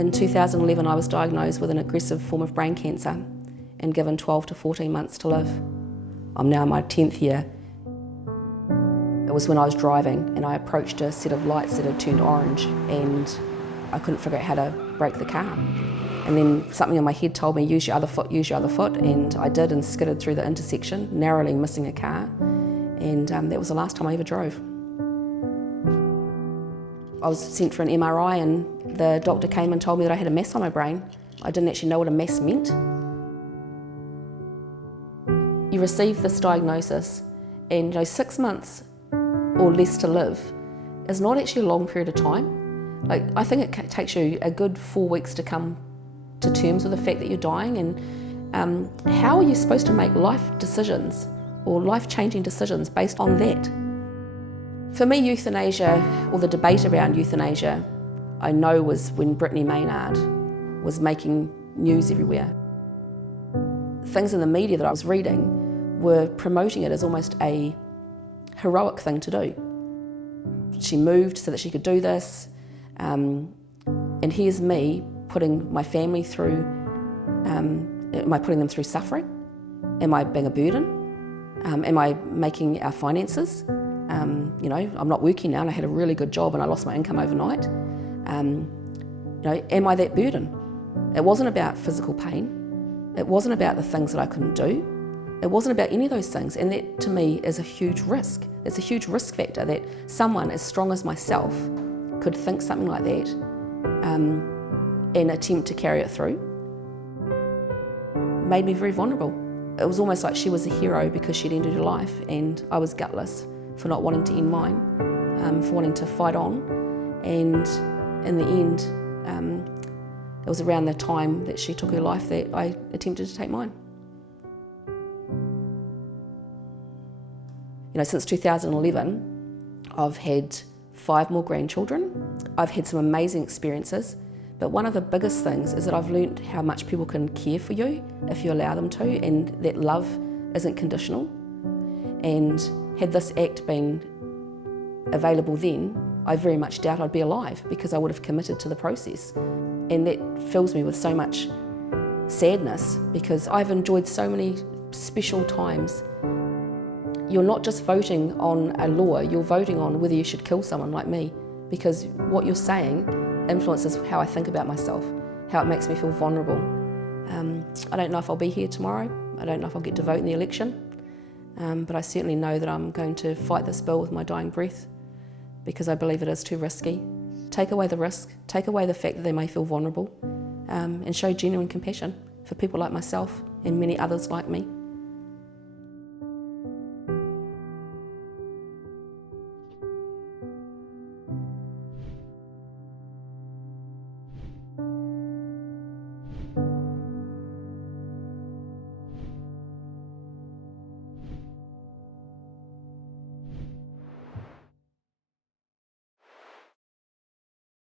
In 2011, I was diagnosed with an aggressive form of brain cancer and given 12 to 14 months to live. I'm now in my 10th year. It was when I was driving and I approached a set of lights that had turned orange and I couldn't figure out how to brake the car. And then something in my head told me, use your other foot, and I did and skidded through the intersection, narrowly missing a car, and that was the last time I ever drove. I was sent for an MRI and the doctor came and told me that I had a mass on my brain. I didn't actually know what a mass meant. You receive this diagnosis and 6 months or less to live is not actually a long period of time. I think it takes you a good 4 weeks to come to terms with the fact that you're dying, and how are you supposed to make life decisions or life-changing decisions based on that? For me, euthanasia, or the debate around euthanasia, I know was when Brittany Maynard was making news everywhere. Things in the media that I was reading were promoting it as almost a heroic thing to do. She moved so that she could do this, and here's me putting my family through, am I putting them through suffering? Am I being a burden? Am I making our finances? I'm not working now and I had a really good job and I lost my income overnight. Am I that burden? It wasn't about physical pain. It wasn't about the things that I couldn't do. It wasn't about any of those things, and that to me is a huge risk. It's a huge risk factor that someone as strong as myself could think something like that and attempt to carry it through. Made me very vulnerable. It was almost like she was a hero because she'd ended her life and I was gutless for not wanting to end mine, for wanting to fight on, and in the end it was around the time that she took her life that I attempted to take mine. Since 2011, I've had 5 more grandchildren. I've had some amazing experiences, but one of the biggest things is that I've learnt how much people can care for you if you allow them to, and that love isn't conditional. And had this act been available then, I very much doubt I'd be alive because I would have committed to the process. And that fills me with so much sadness because I've enjoyed so many special times. You're not just voting on a law, you're voting on whether you should kill someone like me, because what you're saying influences how I think about myself, how it makes me feel vulnerable. I don't know if I'll be here tomorrow. I don't know if I'll get to vote in the election, but I certainly know that I'm going to fight this bill with my dying breath because I believe it is too risky. Take away the risk, take away the fact that they may feel vulnerable, and show genuine compassion for people like myself and many others like me.